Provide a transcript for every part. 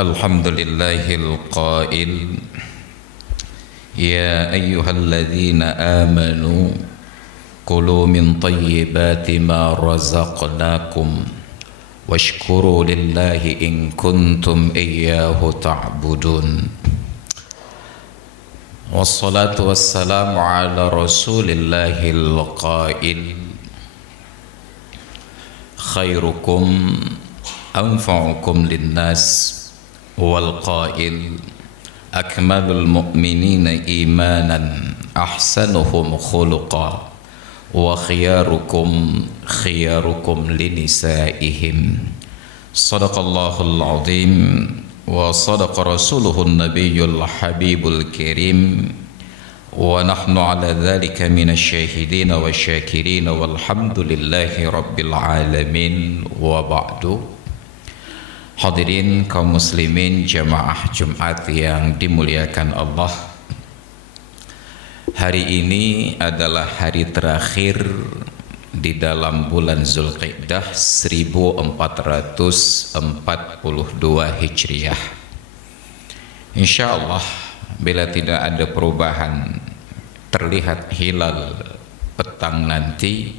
Alhamdulillahil qail ya ayyuhalladzina amanu kulu min thayyibati ma razaqnakum washkuru lillahi in kuntum iyyahu ta'budun. Wassalatu wassalamu ala rasulillahil qail khairukum anfa'ukum linnas wal qail akmalul mu'minina imanan ahsanuhum khuluqa wa khiyarukum linisaihim. Sadaqallahul azim wa sadaqa rasuluhun nabiyyul habibul karim wa nahnu ala dhalika minasy syahidin wa syakirin walhamdulillahi rabbil alamin wa ba'du. Hadirin kaum muslimin jamaah Jumat yang dimuliakan Allah, hari ini adalah hari terakhir di dalam bulan Zulqa'dah 1442 Hijriah. Insya Allah bila tidak ada perubahan, terlihat hilal petang nanti,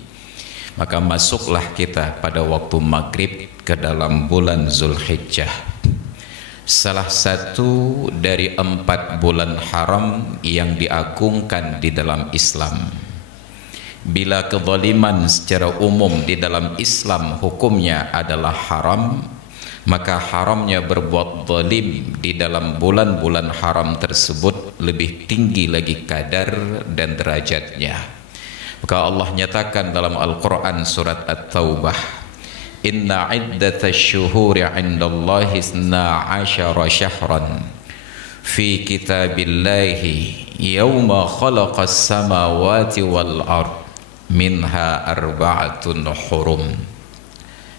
maka masuklah kita pada waktu maghrib ke dalam bulan Zulhijjah, salah satu dari 4 bulan haram yang diagungkan di dalam Islam. Bila kezaliman secara umum di dalam Islam hukumnya adalah haram, maka haramnya berbuat zalim di dalam bulan-bulan haram tersebut lebih tinggi lagi kadar dan derajatnya. Maka Allah nyatakan dalam Al-Quran surat At-Taubah, inna iddatash syuhuri 'indallahi 12 syahran fi kitabillahi yawma khalaqas samawati wal ard minha arba'atun hurum.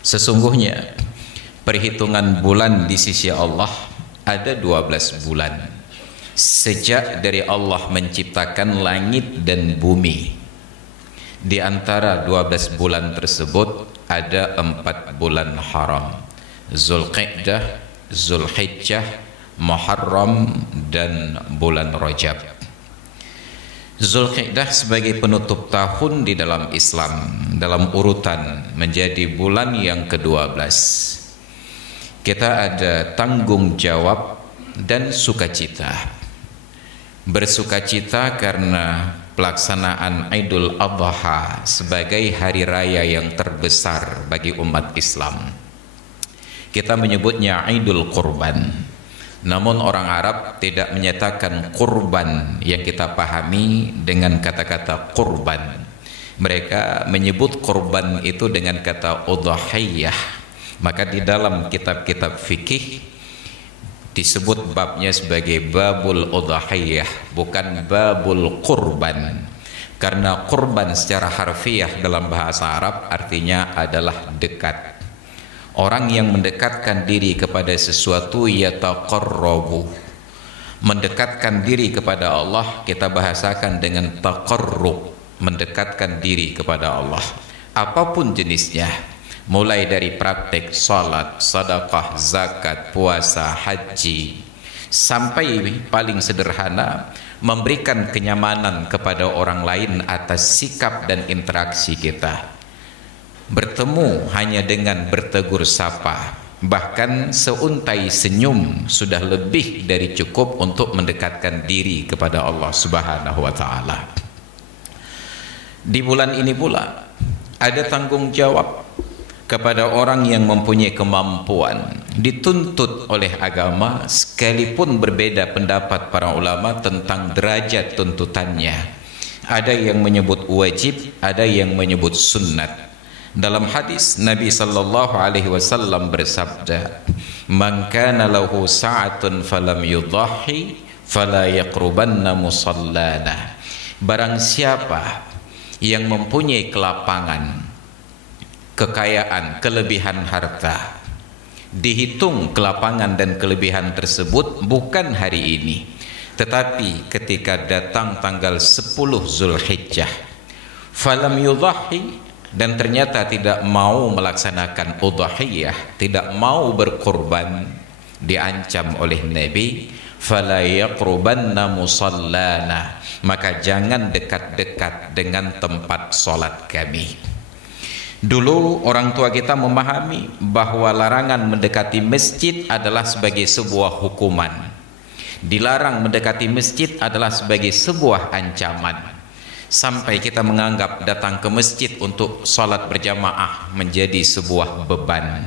Sesungguhnya perhitungan bulan di sisi Allah ada 12 bulan sejak dari Allah menciptakan langit dan bumi. Di antara 12 bulan tersebut ada 4 bulan haram: Zulqa'dah, Zulhijjah, Muharram, dan bulan Rajab. Zulqa'dah sebagai penutup tahun di dalam Islam, dalam urutan menjadi bulan yang ke-12. Kita ada tanggung jawab dan sukacita. Bersukacita karena pelaksanaan Idul Adha sebagai hari raya yang terbesar bagi umat Islam. Kita menyebutnya Idul Kurban, namun orang Arab tidak menyatakan kurban yang kita pahami dengan kata-kata kurban. Mereka menyebut kurban itu dengan kata udhiyah. Maka di dalam kitab-kitab fikih disebut babnya sebagai babul udhiyah, bukan babul kurban, karena kurban secara harfiah dalam bahasa Arab artinya adalah dekat. Orang yang mendekatkan diri kepada sesuatu yataqarrabu, mendekatkan diri kepada Allah kita bahasakan dengan taqarrub, mendekatkan diri kepada Allah apapun jenisnya, mulai dari praktek salat, sedekah, zakat, puasa, haji, sampai paling sederhana memberikan kenyamanan kepada orang lain atas sikap dan interaksi kita. Bertemu hanya dengan bertegur sapa, bahkan seuntai senyum sudah lebih dari cukup untuk mendekatkan diri kepada Allah Subhanahu wa taala. Di bulan ini pula ada tanggung jawab kepada orang yang mempunyai kemampuan, dituntut oleh agama, sekalipun berbeda pendapat para ulama tentang derajat tuntutannya. Ada yang menyebut wajib, ada yang menyebut sunnat. Dalam hadis Nabi sallallahu alaihi wasallam bersabda, "Man kana lahu sa'atun falam yudhahi fala yaqrubanna musallana." Barang siapa yang mempunyai kelapangan kekayaan, kelebihan harta. Dihitung kelapangan dan kelebihan tersebut bukan hari ini, tetapi ketika datang tanggal 10 Zulhijjah, falam yudhahi, dan ternyata tidak mau melaksanakan udhiyah, tidak mau berkorban, diancam oleh Nabi, fala yaqrubanna musallana, maka jangan dekat-dekat dengan tempat salat kami. Dulu orang tua kita memahami bahwa larangan mendekati masjid adalah sebagai sebuah hukuman. Dilarang mendekati masjid adalah sebagai sebuah ancaman. Sampai kita menganggap datang ke masjid untuk salat berjamaah menjadi sebuah beban.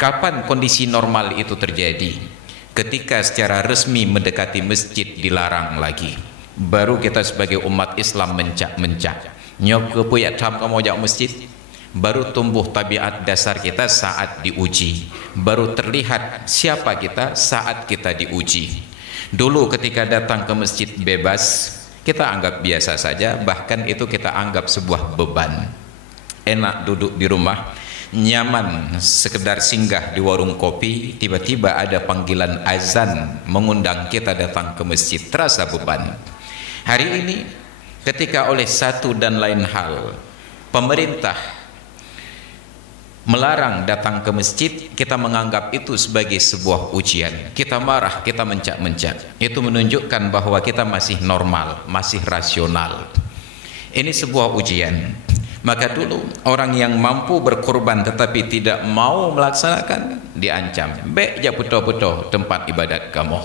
Kapan kondisi normal itu terjadi? Ketika secara resmi mendekati masjid dilarang lagi. Baru kita sebagai umat Islam mencak-mencak. Nyok ke puyat tam kamu ajak masjid. Baru tumbuh tabiat dasar kita saat diuji. Baru terlihat siapa kita saat kita diuji. Dulu ketika datang ke masjid bebas, kita anggap biasa saja, bahkan itu kita anggap sebuah beban. Enak duduk di rumah, nyaman sekedar singgah di warung kopi, tiba-tiba ada panggilan azan mengundang kita datang ke masjid, terasa beban. Hari ini ketika oleh satu dan lain hal pemerintah melarang datang ke masjid, kita menganggap itu sebagai sebuah ujian. Kita marah, kita mencak-mencak. Itu menunjukkan bahwa kita masih normal, masih rasional. Ini sebuah ujian. Maka dulu orang yang mampu berkorban tetapi tidak mau melaksanakan, diancam. Bek ja puto-puto tempat ibadat kamu.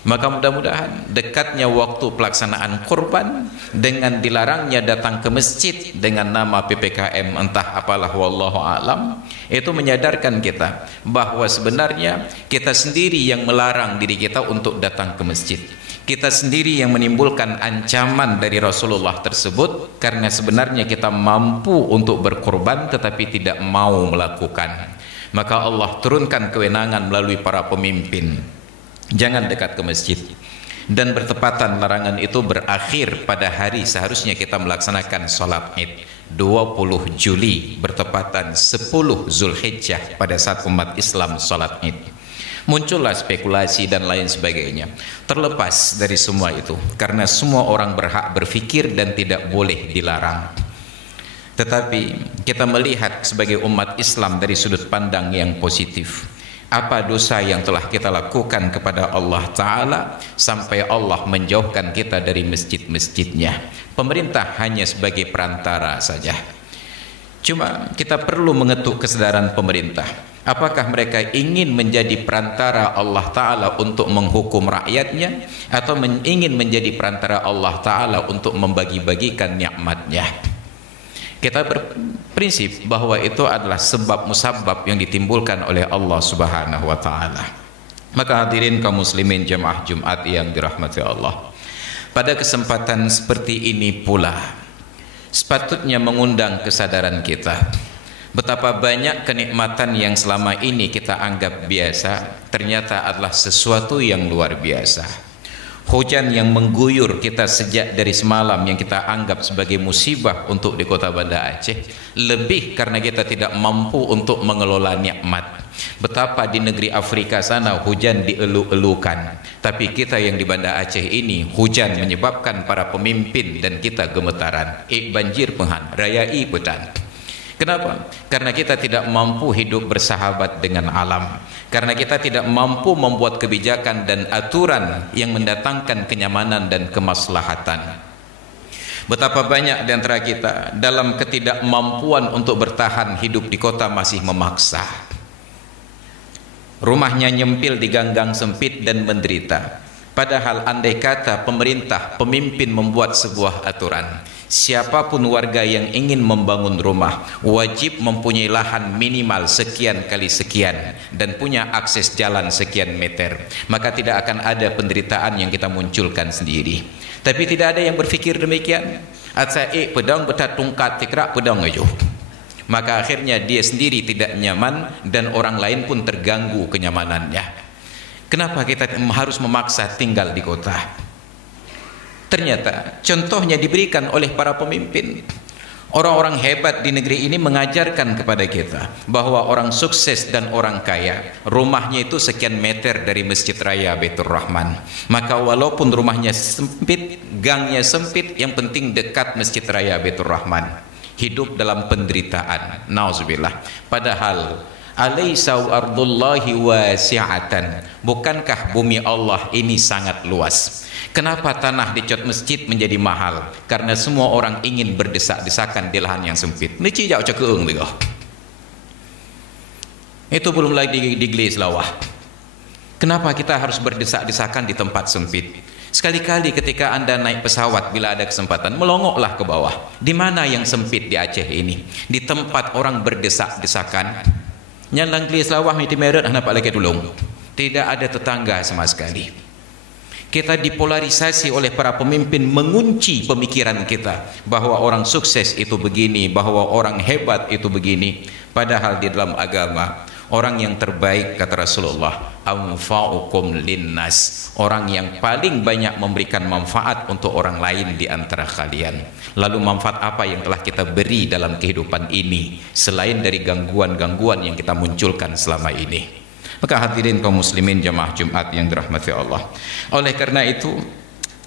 Maka mudah-mudahan dekatnya waktu pelaksanaan kurban dengan dilarangnya datang ke masjid dengan nama PPKM entah apalah wallahu alam, itu menyadarkan kita bahwa sebenarnya kita sendiri yang melarang diri kita untuk datang ke masjid. Kita sendiri yang menimbulkan ancaman dari Rasulullah tersebut karena sebenarnya kita mampu untuk berkorban tetapi tidak mau melakukan. Maka Allah turunkan kewenangan melalui para pemimpin. Jangan dekat ke masjid. Dan bertepatan larangan itu berakhir pada hari seharusnya kita melaksanakan sholat id 20 Juli bertepatan 10 Zulhijjah pada saat umat Islam sholat id. Muncullah spekulasi dan lain sebagainya. Terlepas dari semua itu, karena semua orang berhak berfikir dan tidak boleh dilarang. Tetapi kita melihat sebagai umat Islam dari sudut pandang yang positif. Apa dosa yang telah kita lakukan kepada Allah Ta'ala sampai Allah menjauhkan kita dari masjid-masjidnya? Pemerintah hanya sebagai perantara saja. Cuma kita perlu mengetuk kesadaran pemerintah. Apakah mereka ingin menjadi perantara Allah Ta'ala untuk menghukum rakyatnya, atau ingin menjadi perantara Allah Ta'ala untuk membagi-bagikan nikmatnya? Kita berprinsip bahwa itu adalah sebab musabab yang ditimbulkan oleh Allah Subhanahu wa Ta'ala. Maka hadirin kaum muslimin jemaah Jumat yang dirahmati Allah, pada kesempatan seperti ini pula sepatutnya mengundang kesadaran kita betapa banyak kenikmatan yang selama ini kita anggap biasa ternyata adalah sesuatu yang luar biasa. Hujan yang mengguyur kita sejak dari semalam yang kita anggap sebagai musibah untuk di kota Banda Aceh, lebih karena kita tidak mampu untuk mengelola nikmat. Betapa di negeri Afrika sana hujan dielu-elukan, tapi kita yang di Banda Aceh ini hujan menyebabkan para pemimpin dan kita gemetaran. Banjir penghan, rayai petan. Kenapa? Karena kita tidak mampu hidup bersahabat dengan alam. Karena kita tidak mampu membuat kebijakan dan aturan yang mendatangkan kenyamanan dan kemaslahatan. Betapa banyak di antara kita dalam ketidakmampuan untuk bertahan hidup di kota masih memaksa. Rumahnya nyempil di ganggang sempit dan menderita. Padahal andai kata pemerintah, pemimpin membuat sebuah aturan, siapapun warga yang ingin membangun rumah wajib mempunyai lahan minimal sekian kali sekian dan punya akses jalan sekian meter, maka tidak akan ada penderitaan yang kita munculkan sendiri. Tapi tidak ada yang berfikir demikian. Atsae pedang betat tungkat tikrak pedang aja. Maka akhirnya dia sendiri tidak nyaman dan orang lain pun terganggu kenyamanannya. Kenapa kita harus memaksa tinggal di kota? Ternyata contohnya diberikan oleh para pemimpin. Orang-orang hebat di negeri ini mengajarkan kepada kita bahwa orang sukses dan orang kaya rumahnya itu sekian meter dari Masjid Raya Baitur Rahman. Maka walaupun rumahnya sempit, gangnya sempit, yang penting dekat Masjid Raya Baitur Rahman. Hidup dalam penderitaan. Nauzubillah. Padahal alaysa ardullahi wasi'atan. Bukankah bumi Allah ini sangat luas? Kenapa tanah di cot masjid menjadi mahal? Karena semua orang ingin berdesak-desakan di lahan yang sempit. Ini cijak cakeung tu. Itu belum lagi di Glis Lawah. Kenapa kita harus berdesak-desakan di tempat sempit? Sekali-kali ketika Anda naik pesawat, bila ada kesempatan, melongoklah ke bawah. Di mana yang sempit di Aceh ini? Di tempat orang berdesak-desakan. Nyalang Glis Lawah miti meret anak pak lagi tulung. Tidak ada tetangga sama sekali. Kita dipolarisasi oleh para pemimpin, mengunci pemikiran kita bahwa orang sukses itu begini, bahwa orang hebat itu begini. Padahal di dalam agama, orang yang terbaik kata Rasulullah, anfa'ukum linnas, orang yang paling banyak memberikan manfaat untuk orang lain di antara kalian. Lalu manfaat apa yang telah kita beri dalam kehidupan ini selain dari gangguan-gangguan yang kita munculkan selama ini? Maka hadirin kaum muslimin jamaah Jumat yang dirahmati Allah, oleh karena itu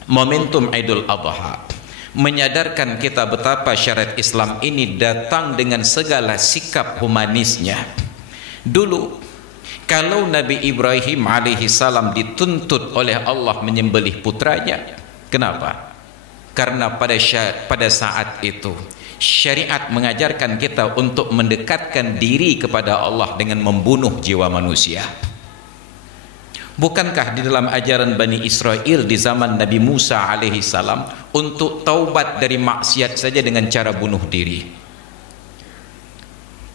momentum Idul Adha menyadarkan kita betapa syariat Islam ini datang dengan segala sikap humanisnya. Dulu kalau Nabi Ibrahim alaihi salam dituntut oleh Allah menyembelih putranya, kenapa? Karena pada saat itu syariat mengajarkan kita untuk mendekatkan diri kepada Allah dengan membunuh jiwa manusia. Bukankah di dalam ajaran Bani Israel di zaman Nabi Musa alaihi salam untuk taubat dari maksiat saja dengan cara bunuh diri?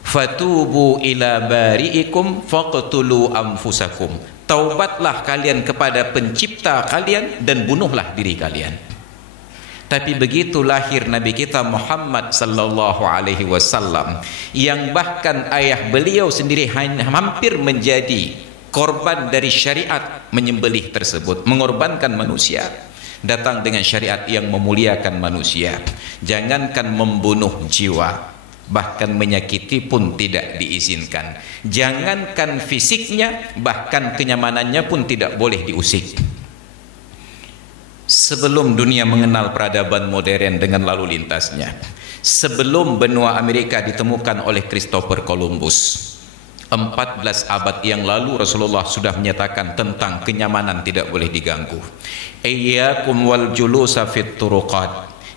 Fatubu ila bari'ikum faqtulu anfusakum. Taubatlah kalian kepada pencipta kalian dan bunuhlah diri kalian. Tapi begitu lahir Nabi kita Muhammad sallallahu alaihi wasallam, yang bahkan ayah beliau sendiri hampir menjadi korban dari syariat menyembelih tersebut, mengorbankan manusia, datang dengan syariat yang memuliakan manusia. Jangankan membunuh jiwa, bahkan menyakiti pun tidak diizinkan. Jangankan fisiknya, bahkan kenyamanannya pun tidak boleh diusik. Sebelum dunia mengenal peradaban modern dengan lalu lintasnya, sebelum benua Amerika ditemukan oleh Christopher Columbus, 14 abad yang lalu Rasulullah sudah menyatakan tentang kenyamanan tidak boleh diganggu. Iyyakum wal julusa fit turuqat.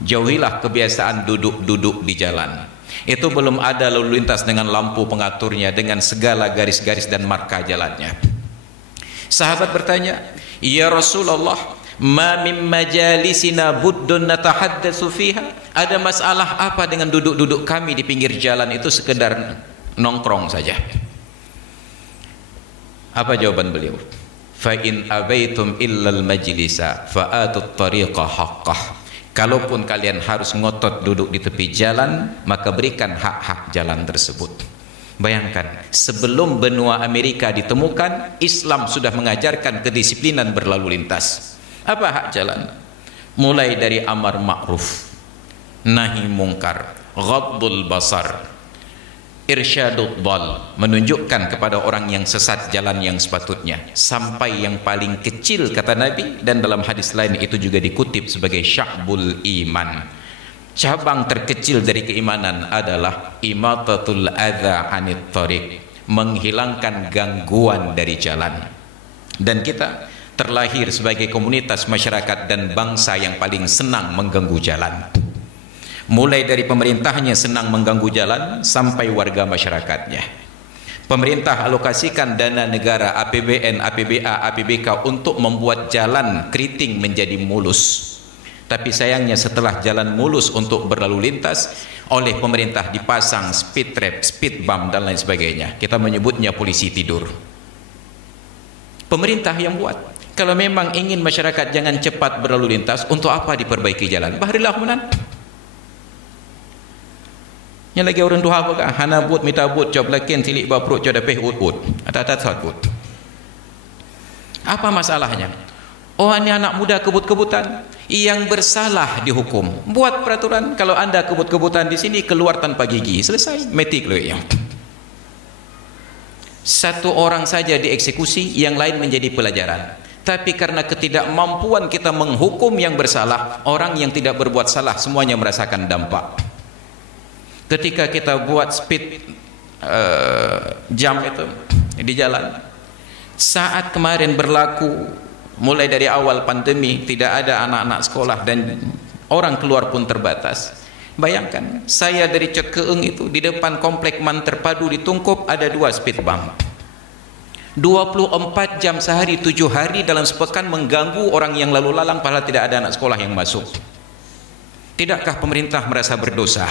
Jauhilah kebiasaan duduk-duduk di jalan. Itu belum ada lalu lintas dengan lampu pengaturnya, dengan segala garis-garis dan marka jalannya. Sahabat bertanya, "Ya Rasulullah, ma min majalisina buddun natahaddatsu fiha?" Ada masalah apa dengan duduk-duduk kami di pinggir jalan itu sekedar nongkrong saja? Apa jawaban beliau? Fa in abaitum illal majlisa fa'atut tariqa haqqah. Kalaupun kalian harus ngotot duduk di tepi jalan, maka berikan hak-hak jalan tersebut. Bayangkan, sebelum benua Amerika ditemukan, Islam sudah mengajarkan kedisiplinan berlalu lintas. Apa hak jalan? Mulai dari amar ma'ruf, nahi mungkar, ghaddul basar, irsyadud dhal, menunjukkan kepada orang yang sesat jalan yang sepatutnya, sampai yang paling kecil kata Nabi, dan dalam hadis lain itu juga dikutip sebagai sya'bul iman. Cabang terkecil dari keimanan adalah imatatul adza anit thariq, menghilangkan gangguan dari jalan. Dan kita terlahir sebagai komunitas masyarakat dan bangsa yang paling senang mengganggu jalan. Mulai dari pemerintahnya senang mengganggu jalan sampai warga masyarakatnya. Pemerintah alokasikan dana negara APBN, APBA, APBK untuk membuat jalan keriting menjadi mulus. Tapi sayangnya setelah jalan mulus untuk berlalu lintas, oleh pemerintah dipasang speed trap, speed bump dan lain sebagainya. Kita menyebutnya polisi tidur. Pemerintah yang buat. Kalau memang ingin masyarakat jangan cepat berlalu lintas, untuk apa diperbaiki jalan? Baharilah menan. Yang lagi orang tuha apa kah? Hana but, mita but, cob lakin, silik baprut, cob dapeh ut-ut. Ada-ada saat but. Apa masalahnya? Oh, ini anak muda kebut-kebutan, yang bersalah dihukum. Buat peraturan, kalau Anda kebut-kebutan di sini keluar tanpa gigi, selesai, mati keluarnya. Satu orang saja dieksekusi, yang lain menjadi pelajaran. Tapi karena ketidakmampuan kita menghukum yang bersalah, orang yang tidak berbuat salah semuanya merasakan dampak. Ketika kita buat speed jam itu di jalan, saat kemarin berlaku mulai dari awal pandemi, tidak ada anak-anak sekolah dan orang keluar pun terbatas. Bayangkan, saya dari Cot Keeng itu di depan komplek Man Terpadu di Tungkup ada 2 speed bump. 24 jam sehari, 7 hari dalam sepekan mengganggu orang yang lalu lalang padahal tidak ada anak sekolah yang masuk. Tidakkah pemerintah merasa berdosa?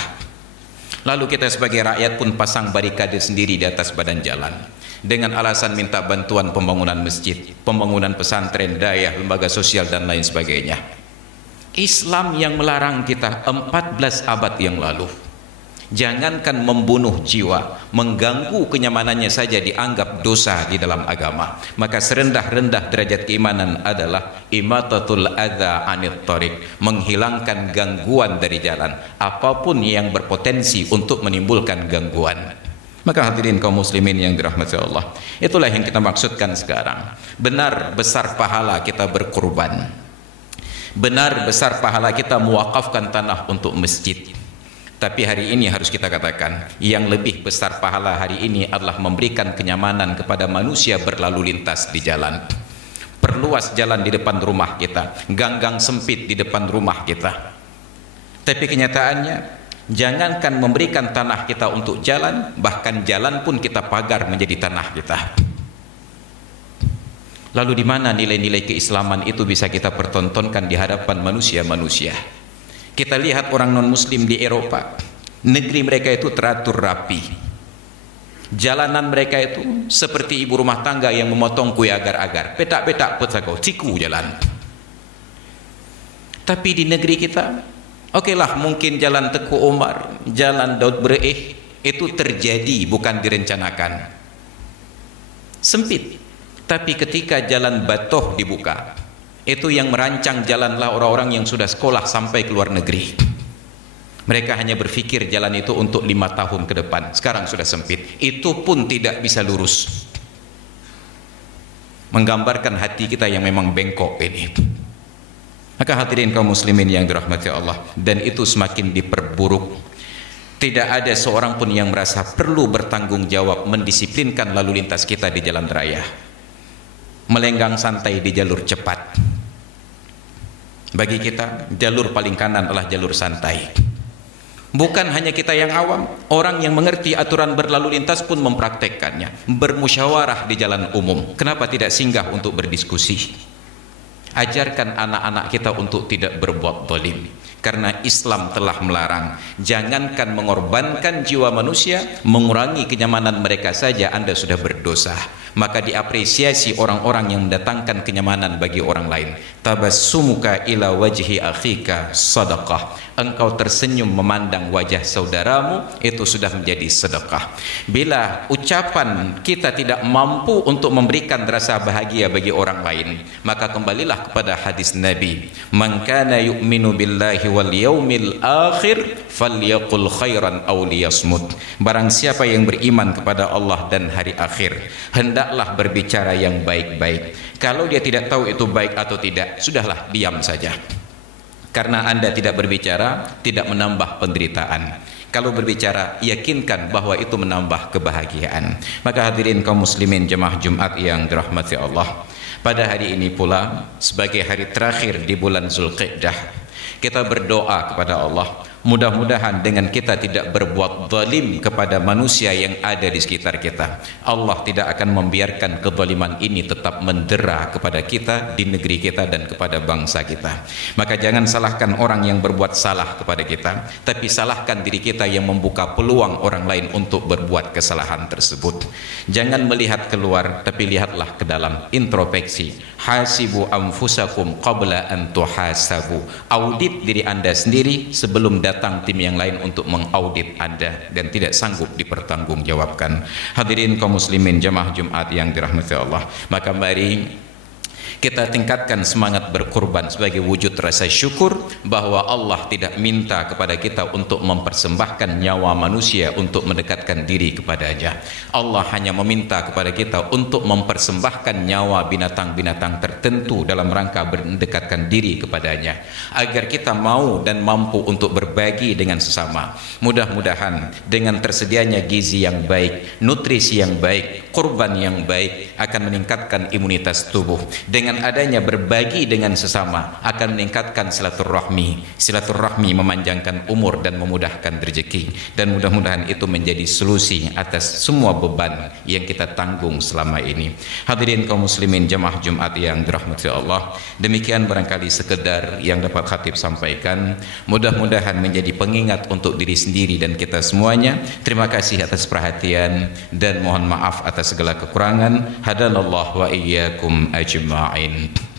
Lalu kita sebagai rakyat pun pasang barikade sendiri di atas badan jalan dengan alasan minta bantuan pembangunan masjid, pembangunan pesantren, daya, lembaga sosial dan lain sebagainya. Islam yang melarang kita 14 abad yang lalu. Jangankan membunuh jiwa, mengganggu kenyamanannya saja dianggap dosa di dalam agama. Maka serendah-rendah derajat keimanan adalah imatatul adza anit thariq, menghilangkan gangguan dari jalan, apapun yang berpotensi untuk menimbulkan gangguan. Maka hadirin kaum muslimin yang dirahmati Allah, itulah yang kita maksudkan sekarang. Benar besar pahala kita berkurban, benar besar pahala kita mewakafkan tanah untuk masjid. Tapi hari ini harus kita katakan, yang lebih besar pahala hari ini adalah memberikan kenyamanan kepada manusia berlalu lintas di jalan. Perluas jalan di depan rumah kita, gang-gang sempit di depan rumah kita. Tapi kenyataannya, jangankan memberikan tanah kita untuk jalan, bahkan jalan pun kita pagar menjadi tanah kita. Lalu di mana nilai-nilai keislaman itu bisa kita pertontonkan di hadapan manusia-manusia? Kita lihat orang non-muslim di Eropa, negeri mereka itu teratur rapi, jalanan mereka itu seperti ibu rumah tangga yang memotong kue agar-agar, petak-petak petakau, ciku jalan. Tapi di negeri kita, okelah mungkin jalan Teku Umar, jalan Daud Breih itu terjadi bukan direncanakan, sempit. Tapi ketika jalan Batoh dibuka, itu yang merancang jalanlah orang-orang yang sudah sekolah sampai ke luar negeri. Mereka hanya berpikir jalan itu untuk 5 tahun ke depan. Sekarang sudah sempit, itu pun tidak bisa lurus. Menggambarkan hati kita yang memang bengkok ini. Maka hadirin kaum muslimin yang dirahmati Allah, dan itu semakin diperburuk. Tidak ada seorang pun yang merasa perlu bertanggung jawab mendisiplinkan lalu lintas kita di jalan raya. Melenggang santai di jalur cepat. Bagi kita, jalur paling kanan adalah jalur santai. Bukan hanya kita yang awam, orang yang mengerti aturan berlalu lintas pun mempraktekkannya. Bermusyawarah di jalan umum. Kenapa tidak singgah untuk berdiskusi? Ajarkan anak-anak kita untuk tidak berbuat zalim. Karena Islam telah melarang. Jangankan mengorbankan jiwa manusia, mengurangi kenyamanan mereka saja Anda sudah berdosa. Maka diapresiasi orang-orang yang mendatangkan kenyamanan bagi orang lain. Tabassumuka ila wajhi akhika sadaqah. Engkau tersenyum memandang wajah saudaramu, itu sudah menjadi sedekah. Bila ucapan kita tidak mampu untuk memberikan rasa bahagia bagi orang lain, maka kembalilah kepada hadis Nabi, man kana yu'minu billahi wal yaumil akhir falyaqul khairan aw liyasmut. Barang siapa yang beriman kepada Allah dan hari akhir, hendaklah berbicara yang baik-baik. Kalau dia tidak tahu itu baik atau tidak, sudahlah diam saja. Karena Anda tidak berbicara, tidak menambah penderitaan. Kalau berbicara, yakinkan bahwa itu menambah kebahagiaan. Maka hadirin kaum muslimin jemaah Jumat yang dirahmati Allah, pada hari ini pula sebagai hari terakhir di bulan Zulqa'dah, kita berdoa kepada Allah, mudah-mudahan dengan kita tidak berbuat zalim kepada manusia yang ada di sekitar kita, Allah tidak akan membiarkan kezaliman ini tetap mendera kepada kita, di negeri kita dan kepada bangsa kita. Maka jangan salahkan orang yang berbuat salah kepada kita, tapi salahkan diri kita yang membuka peluang orang lain untuk berbuat kesalahan tersebut. Jangan melihat keluar, tapi lihatlah ke dalam, introspeksi. Hasibu anfusakum qabla an tuhasabu. Audit diri Anda sendiri sebelum datang tim yang lain untuk mengaudit Anda dan tidak sanggup dipertanggungjawabkan. Hadirin kaum muslimin jemaah Jumat yang dirahmati Allah, maka mari Kita tingkatkan semangat berkurban sebagai wujud rasa syukur bahwa Allah tidak minta kepada kita untuk mempersembahkan nyawa manusia untuk mendekatkan diri kepadanya. Allah hanya meminta kepada kita untuk mempersembahkan nyawa binatang-binatang tertentu dalam rangka mendekatkan diri kepadanya, agar kita mau dan mampu untuk berbagi dengan sesama. Mudah-mudahan dengan tersedianya gizi yang baik, nutrisi yang baik, kurban yang baik akan meningkatkan imunitas tubuh. Dengan adanya berbagi dengan sesama akan meningkatkan silaturahmi. Silaturahmi memanjangkan umur dan memudahkan rezeki, dan mudah-mudahan itu menjadi solusi atas semua beban yang kita tanggung selama ini. Hadirin kaum muslimin jamaah Jumat yang dirahmati Allah, demikian barangkali sekedar yang dapat khatib sampaikan. Mudah-mudahan menjadi pengingat untuk diri sendiri dan kita semuanya. Terima kasih atas perhatian dan mohon maaf atas segala kekurangan. Hadanallah wa iyyakum ajma'in.